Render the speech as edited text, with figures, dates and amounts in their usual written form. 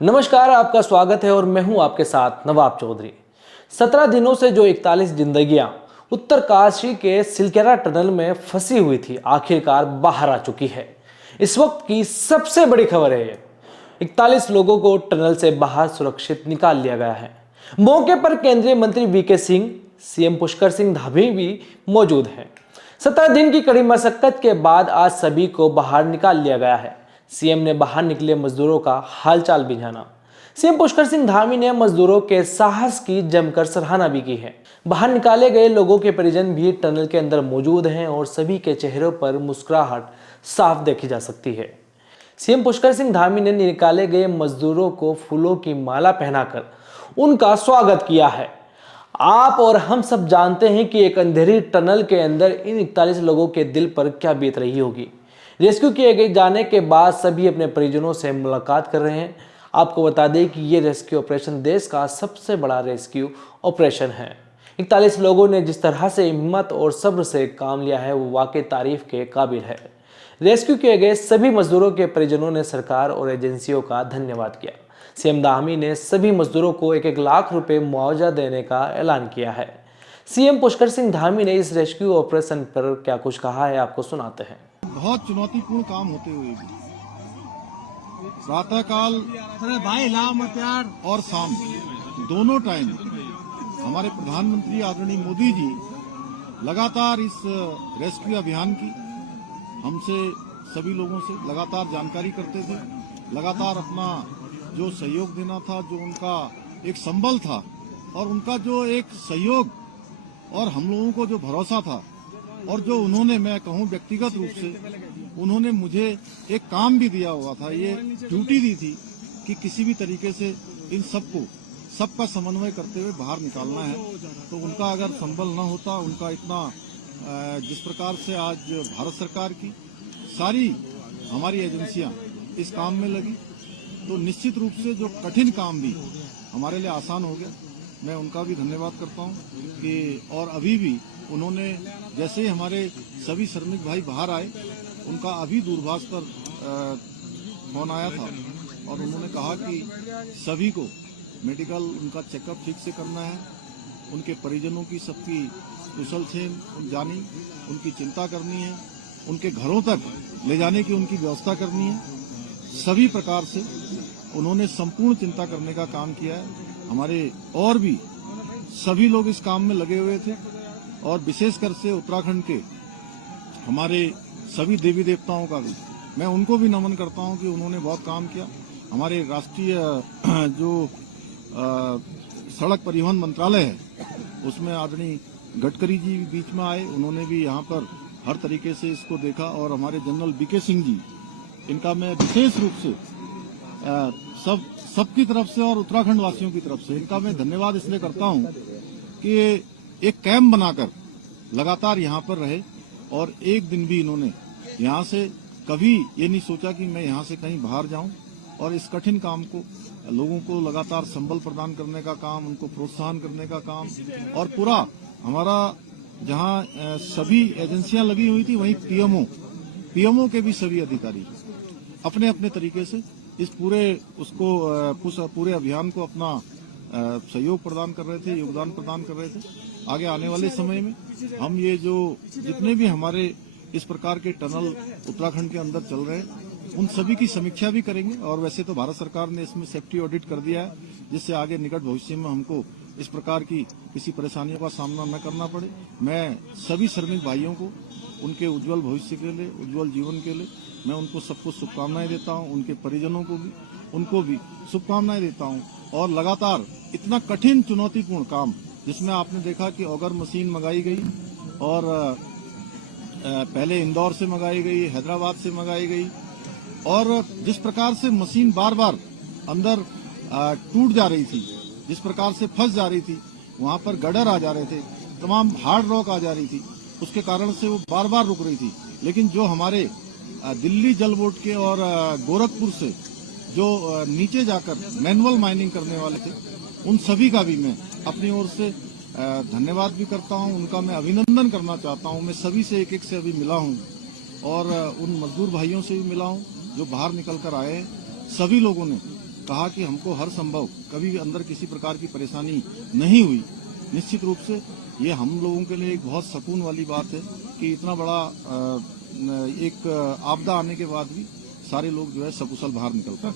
नमस्कार, आपका स्वागत है और मैं हूं आपके साथ नवाब चौधरी। 17 दिनों से जो 41 जिंदगियां उत्तरकाशी के सिलकेरा टनल में फंसी हुई थी, आखिरकार बाहर आ चुकी है। इस वक्त की सबसे बड़ी खबर है ये 41 लोगों को टनल से बाहर सुरक्षित निकाल लिया गया है। मौके पर केंद्रीय मंत्री वीके सिंह, सीएम पुष्कर सिंह धामी भी मौजूद हैं। 17 दिन की कड़ी मशक्कत के बाद आज सभी को बाहर निकाल लिया गया है। सीएम ने बाहर निकले मजदूरों का हालचाल भी जाना। सीएम पुष्कर सिंह धामी ने मजदूरों के साहस की जमकर सराहना भी की है। बाहर निकाले गए लोगों के परिजन भी टनल के अंदर मौजूद हैं और सभी के चेहरों पर मुस्कुराहट साफ देखी जा सकती है। सीएम पुष्कर सिंह धामी ने निकाले गए मजदूरों को फूलों की माला पहनाकर उनका स्वागत किया है। आप और हम सब जानते हैं कि एक अंधेरी टनल के अंदर इन 41 लोगों के दिल पर क्या बीत रही होगी। रेस्क्यू किए गए जाने के बाद सभी अपने परिजनों से मुलाकात कर रहे हैं। आपको बता दें कि ये रेस्क्यू ऑपरेशन देश का सबसे बड़ा रेस्क्यू ऑपरेशन है। 41 लोगों ने जिस तरह से हिम्मत और सब्र से काम लिया है वो वाकई तारीफ के काबिल है। रेस्क्यू किए गए सभी मजदूरों के परिजनों ने सरकार और एजेंसियों का धन्यवाद किया। सीएम धामी ने सभी मजदूरों को 1-1 लाख रुपए मुआवजा देने का ऐलान किया है। सीएम पुष्कर सिंह धामी ने इस रेस्क्यू ऑपरेशन पर क्या कुछ कहा है, आपको सुनाते हैं। बहुत चुनौतीपूर्ण काम होते हुए भी प्रातःकाल और शाम दोनों टाइम हमारे प्रधानमंत्री आदरणीय मोदी जी लगातार इस रेस्क्यू अभियान की हमसे सभी लोगों से लगातार जानकारी करते थे। लगातार अपना जो सहयोग देना था, जो उनका एक संबल था और उनका जो एक सहयोग और हम लोगों को जो भरोसा था और जो उन्होंने, मैं कहूं व्यक्तिगत रूप से उन्होंने मुझे एक काम भी दिया हुआ था, ये ड्यूटी दी थी कि किसी भी तरीके से इन सबका समन्वय करते हुए बाहर निकालना है। तो उनका अगर संबल न होता, उनका इतना जिस प्रकार से आज भारत सरकार की सारी हमारी एजेंसियां इस काम में लगी, तो निश्चित रूप से जो कठिन काम भी हमारे लिए आसान हो गया। मैं उनका भी धन्यवाद करता हूं कि और अभी भी उन्होंने जैसे ही हमारे सभी श्रमिक भाई बाहर आए, उनका अभी दूरभाष पर फोन आया था और उन्होंने कहा कि सभी को मेडिकल उनका चेकअप ठीक से करना है, उनके परिजनों की सबकी कुशल क्षेम जानी, उनकी चिंता करनी है, उनके घरों तक ले जाने की उनकी व्यवस्था करनी है। सभी प्रकार से उन्होंने संपूर्ण चिंता करने का काम किया है। हमारे और भी सभी लोग इस काम में लगे हुए थे और विशेषकर से उत्तराखंड के हमारे सभी देवी देवताओं का भी मैं उनको भी नमन करता हूं कि उन्होंने बहुत काम किया। हमारे राष्ट्रीय जो सड़क परिवहन मंत्रालय है, उसमें आदरणीय गडकरी जी बीच में आए, उन्होंने भी यहाँ पर हर तरीके से इसको देखा और हमारे जनरल वीके सिंह जी, इनका मैं विशेष रूप से सबकी तरफ से और उत्तराखंड वासियों की तरफ से इनका मैं धन्यवाद इसलिए करता हूं कि एक कैंप बनाकर लगातार यहाँ पर रहे और एक दिन भी इन्होंने यहाँ से कभी ये नहीं सोचा कि मैं यहाँ से कहीं बाहर जाऊं और इस कठिन काम को लोगों को लगातार संबल प्रदान करने का काम, उनको प्रोत्साहन करने का काम और पूरा हमारा जहाँ सभी एजेंसियां लगी हुई थी वहीं पीएमओ के भी सभी अधिकारी अपने अपने तरीके से इस पूरे अभियान को अपना सहयोग प्रदान कर रहे थे, योगदान प्रदान कर रहे थे। आगे आने वाले समय में हम ये जो जितने भी हमारे इस प्रकार के टनल उत्तराखंड के अंदर चल रहे हैं, उन सभी की समीक्षा भी करेंगे और वैसे तो भारत सरकार ने इसमें सेफ्टी ऑडिट कर दिया है, जिससे आगे निकट भविष्य में हमको इस प्रकार की किसी परेशानियों का सामना न करना पड़े। मैं सभी श्रमिक भाइयों को उनके उज्जवल भविष्य के लिए, उज्जवल जीवन के लिए मैं उनको सबको शुभकामनाएं देता हूं, उनके परिजनों को भी उनको भी शुभकामनाएं देता हूं। और लगातार इतना कठिन चुनौतीपूर्ण काम जिसमें आपने देखा कि ऑगर मशीन मंगाई गई और पहले इंदौर से मंगाई गई, हैदराबाद से मंगाई गई और जिस प्रकार से मशीन बार बार अंदर टूट जा रही थी, जिस प्रकार से फंस जा रही थी, वहां पर गडर आ जा रहे थे, तमाम हार्ड रॉक आ जा रही थी, उसके कारण से वो बार बार रुक रही थी। लेकिन जो हमारे दिल्ली जल बोर्ड के और गोरखपुर से जो नीचे जाकर मैनुअल माइनिंग करने वाले थे, उन सभी का भी मैं अपनी ओर से धन्यवाद भी करता हूं, उनका मैं अभिनंदन करना चाहता हूं। मैं सभी से एक से अभी मिला हूं और उन मजदूर भाइयों से भी मिला हूं जो बाहर निकल कर आए हैं। सभी लोगों ने कहा कि हमको हर संभव कभी भी अंदर किसी प्रकार की परेशानी नहीं हुई। निश्चित रूप से ये हम लोगों के लिए एक बहुत सुकून वाली बात है कि इतना बड़ा एक आपदा आने के बाद भी सारे लोग जो है सकुशल बाहर निकल पाए।